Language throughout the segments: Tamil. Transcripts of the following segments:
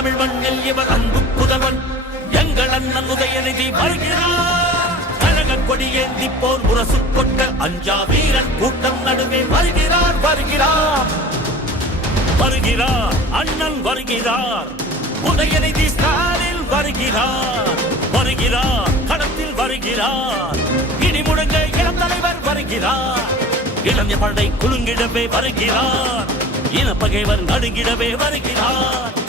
தமிழ் மண்ணில் இவர் அன்பு புதவன் எங்கள் அண்ணன் உதயநிதி வருகிறார். கழக கொடி ஏந்தி போர் முரசு கொண்ட அஞ்சா வீரன் கூட்டம் நடுவே வருகிறார் வருகிறார். வருகிறார் அண்ணன் வருகிறார். உதயநிதி ஸ்டாலில் வருகிறார். வருகிறார் களத்தில் வருகிறார். இடி முழங்க இளம் தலைவர் வருகிறார். இளைஞ படை குலுங்கிடவே வருகிறார். இன பகைவர் நடுங்கிடவே வருகிறார்.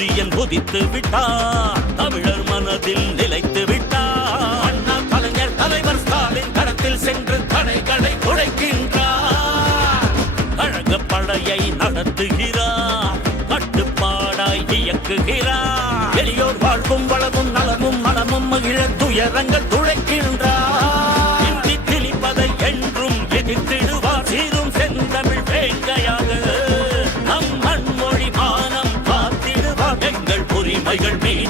சூரியன் உதித்து விட்டார் தமிழர் மனதில் நிலைத்து விட்டார் அண்ணா கலைஞர் தலைவர் ஸ்டாலின் கடத்தில் சென்று தடைகளை துடைக்கின்றார். அழக படையை நடத்துகிறார். கட்டுப்பாடாய் இயக்குகிறார். எளியோர் வாழ்வும் வளமும் நலமும் மனமும் மகிழ துயரங்கள் துடைக்கின்றார் எங்கள் மேல்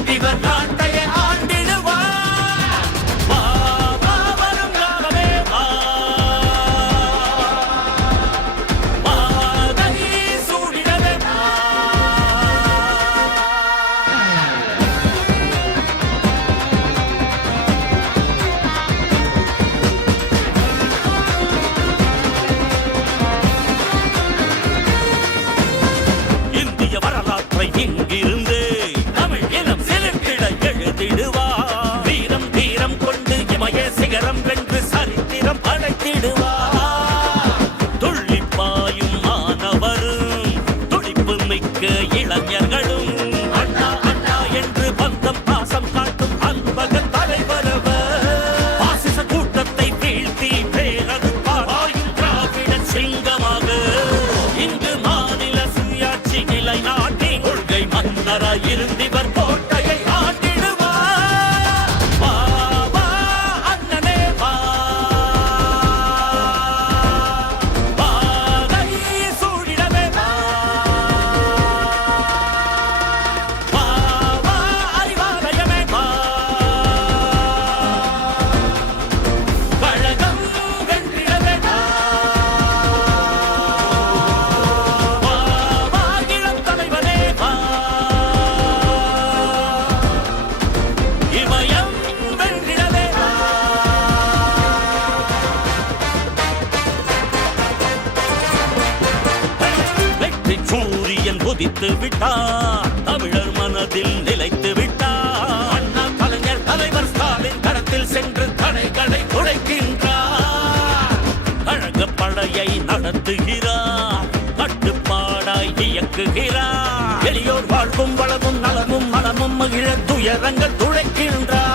உதித்து விட்டார் தமிழர் மனதில் நிலைத்து விட்டார் அண்ணா கலைஞர் தலைவர் ஸ்டாலின் கடத்தில் சென்று தடைகளை துடைக்கின்றார். அழக படையை நடத்துகிறார் கட்டுப்பாடாய் இயக்குகிறார். எளியோர் வாழ்வும் வளமும் நலமும் மனமும் மகிழ துயரங்கள் துடைக்கின்றார்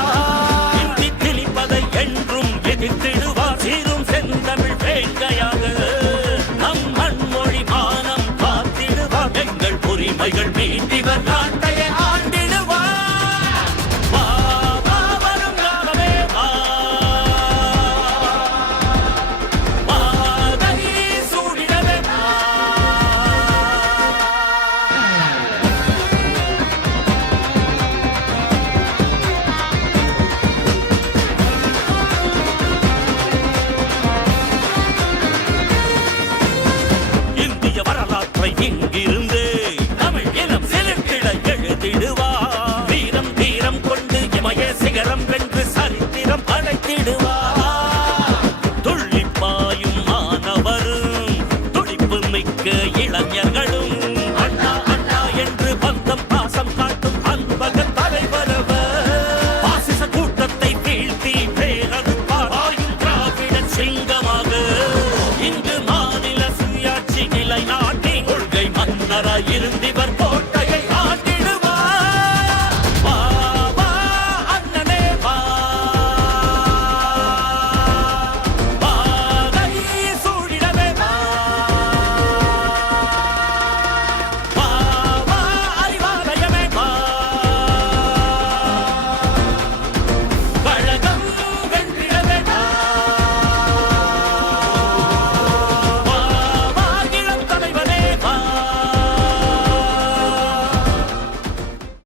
சுமைகள் நீந்திவர் நான்